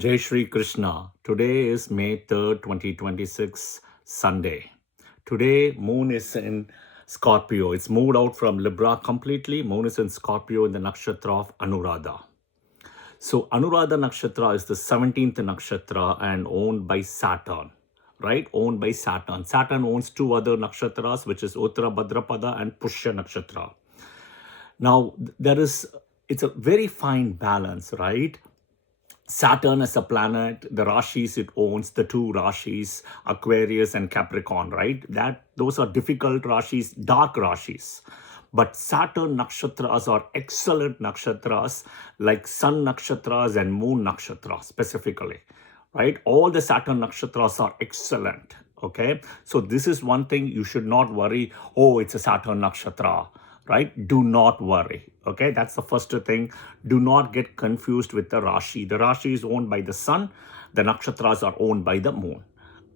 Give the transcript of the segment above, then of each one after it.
Jai Shri Krishna. Today is May 3rd, 2026, Sunday. Today, moon is in Scorpio. It's moved out from Libra completely. Moon is in Scorpio in the nakshatra of Anuradha. So, Anuradha nakshatra is the 17th nakshatra and owned by Saturn, right? Owned by Saturn. Saturn owns two other nakshatras, which is Uttara Bhadrapada and Pushya nakshatra. Now, it's a very fine balance, right? Saturn as a planet, the Rashis it owns, the two Rashis, Aquarius and Capricorn, right? Those are difficult Rashis, dark Rashis. But Saturn nakshatras are excellent nakshatras like Sun nakshatras and Moon nakshatra specifically, right? All the Saturn nakshatras are excellent, okay? So this is one thing you should not worry, oh, it's a Saturn nakshatra, right? Do not worry, okay? That's the first thing. Do not get confused with the Rashi. The Rashi is owned by the Sun. The nakshatras are owned by the Moon,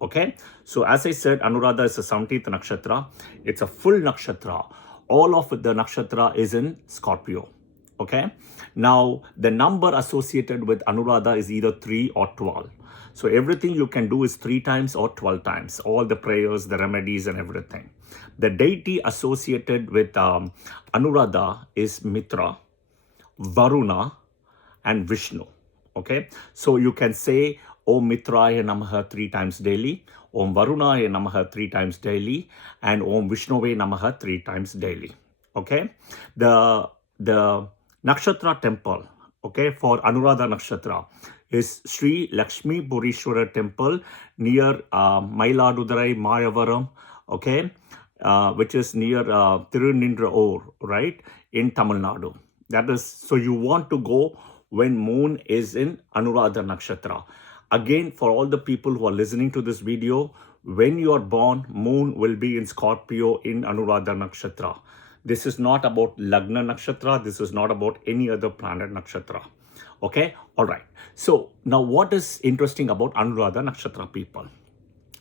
okay? So as I said, Anuradha is the 17th nakshatra. It's a full nakshatra. All of the nakshatra is in Scorpio, okay? Now, the number associated with Anuradha is either 3 or 12. So everything you can do is 3 times or 12 times, all the prayers, the remedies and everything. The deity associated with Anuradha is Mitra, Varuna and Vishnu, okay? So you can say Om Mitraya Namaha 3 times daily, Om Varunaya Namaha 3 times daily, and Om Vishnove Namaha 3 times daily, okay? The Nakshatra temple, okay, for Anuradha Nakshatra is Sri Lakshmi Purishwara temple near Mailadurai, Mayavaram, okay, which is near Tirunindra, right, in Tamil Nadu. That is, so you want to go when moon is in Anuradha Nakshatra. Again, for all the people who are listening to this video, when you are born, moon will be in Scorpio in Anuradha Nakshatra. This is not about Lagna Nakshatra. This is not about any other planet Nakshatra. Okay, all right. So now what is interesting about Anuradha Nakshatra people?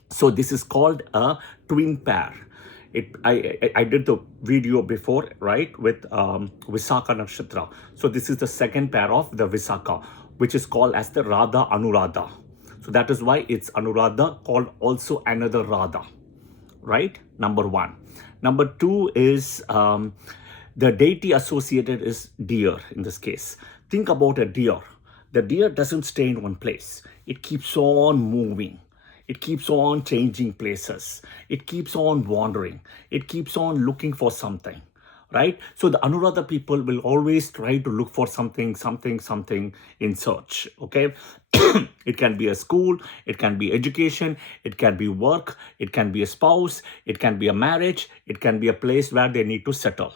So this is called a twin pair. I did the video before, right, with Visakha Nakshatra. So this is the second pair of the Visakha, which is called as the Radha Anuradha. So that is why it's Anuradha, called also another Radha, right? Number one. Number two is the deity associated is deer in this case. Think about a deer. The deer doesn't stay in one place. It keeps on moving. It keeps on changing places. It keeps on wandering. It keeps on looking for something, right? So the Anuradha people will always try to look for something in search, okay? It can be a school, it can be education, it can be work, it can be a spouse, it can be a marriage, it can be a place where they need to settle.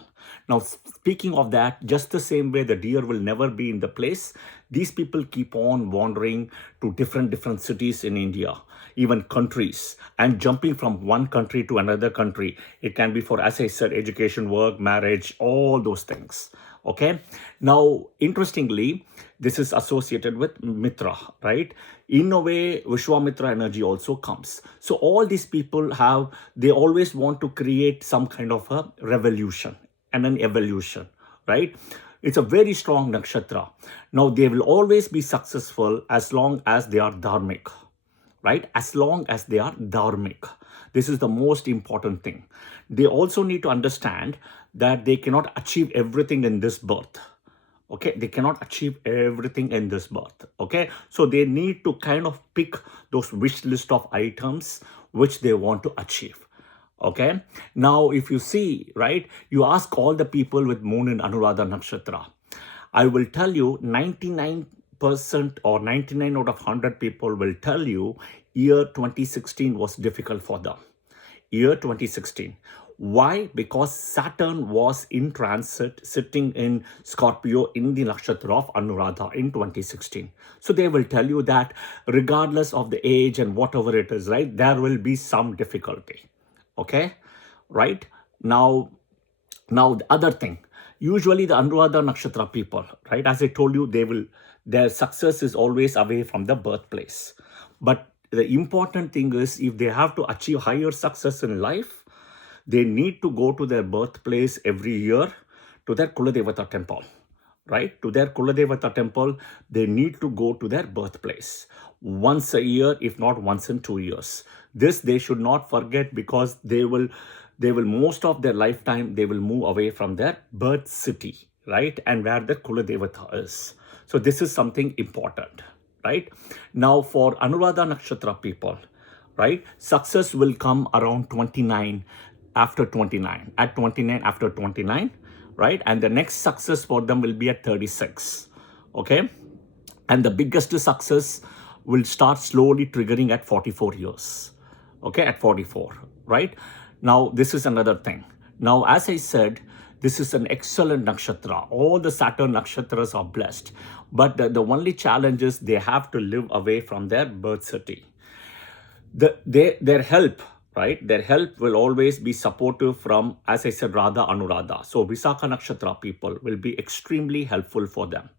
Now, speaking of that, just the same way the deer will never be in the place, these people keep on wandering to different cities in India, even countries, and jumping from one country to another country. It can be for, as I said, education, work, marriage, all those things. Okay. Now, interestingly, this is associated with Mitra, right? In a way, Vishwamitra energy also comes. So all these people they always want to create some kind of a revolution and an evolution, right? It's a very strong nakshatra. Now, they will always be successful as long as they are dharmic, right? As long as they are dharmic. This is the most important thing. They also need to understand that they cannot achieve everything in this birth. Okay, they cannot achieve everything in this birth. Okay, so they need to kind of pick those wish list of items which they want to achieve. Okay, now if you see, right, you ask all the people with moon in Anuradha Nakshatra, I will tell you 99% or 99 out of 100 people will tell you year 2016 was difficult for them. Year 2016. Why? Because Saturn was in transit, sitting in Scorpio in the nakshatra of Anuradha in 2016. So they will tell you that regardless of the age and whatever it is, right, there will be some difficulty. Okay, right? Now the other thing, usually the Anuradha Nakshatra people, right, as I told you, their success is always away from the birthplace. But the important thing is, if they have to achieve higher success in life, they need to go to their birthplace every year to their Kula Deivata temple, right? To their Kuladevata temple, they need to go to their birthplace once a year, if not once in 2 years. This they should not forget, because they will most of their lifetime, they will move away from their birth city, right? And where their Kuladevata is. So this is something important, right? Now for Anuradha Nakshatra people, right? Success will come around 29, after 29, at 29, after 29, right? And the next success for them will be at 36, okay? And the biggest success will start slowly triggering at 44 years, okay? At 44, right? Now, this is another thing. Now, as I said, this is an excellent nakshatra. All the Saturn nakshatras are blessed. But the only challenge is they have to live away from their birth city. Their help, right? Their help will always be supportive from, as I said, Radha, Anuradha. So Visakha Nakshatra people will be extremely helpful for them,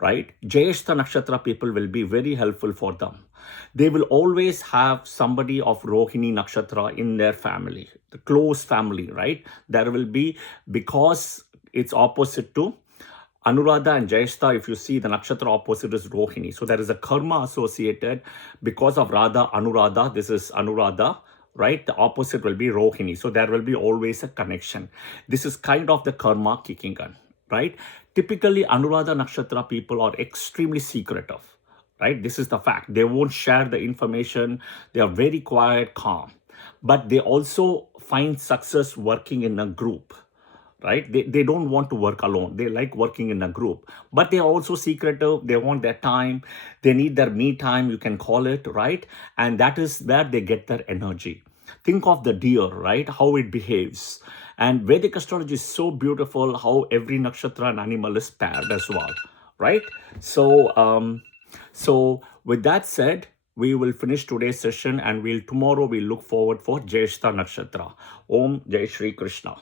right? Jyeshta Nakshatra people will be very helpful for them. They will always have somebody of Rohini Nakshatra in their family, the close family, right? There will be, because it's opposite to Anuradha and Jyeshta. If you see, the nakshatra opposite is Rohini. So there is a karma associated because of Radha, Anuradha. This is Anuradha, right? The opposite will be Rohini. So there will be always a connection. This is kind of the karma kicking in, right? Typically, Anuradha Nakshatra people are extremely secretive, right? This is the fact. They won't share the information. They are very quiet, calm. But they also find success working in a group, right? They don't want to work alone. They like working in a group. But they are also secretive. They want their time. They need their me time, you can call it, right? And that is where they get their energy. Think of the deer, right? How it behaves. And Vedic astrology is so beautiful, how every nakshatra and animal is paired as well, right? So with that said, we will finish today's session, and tomorrow we'll look forward for Jyeshta Nakshatra. Om Jai Shri Krishna.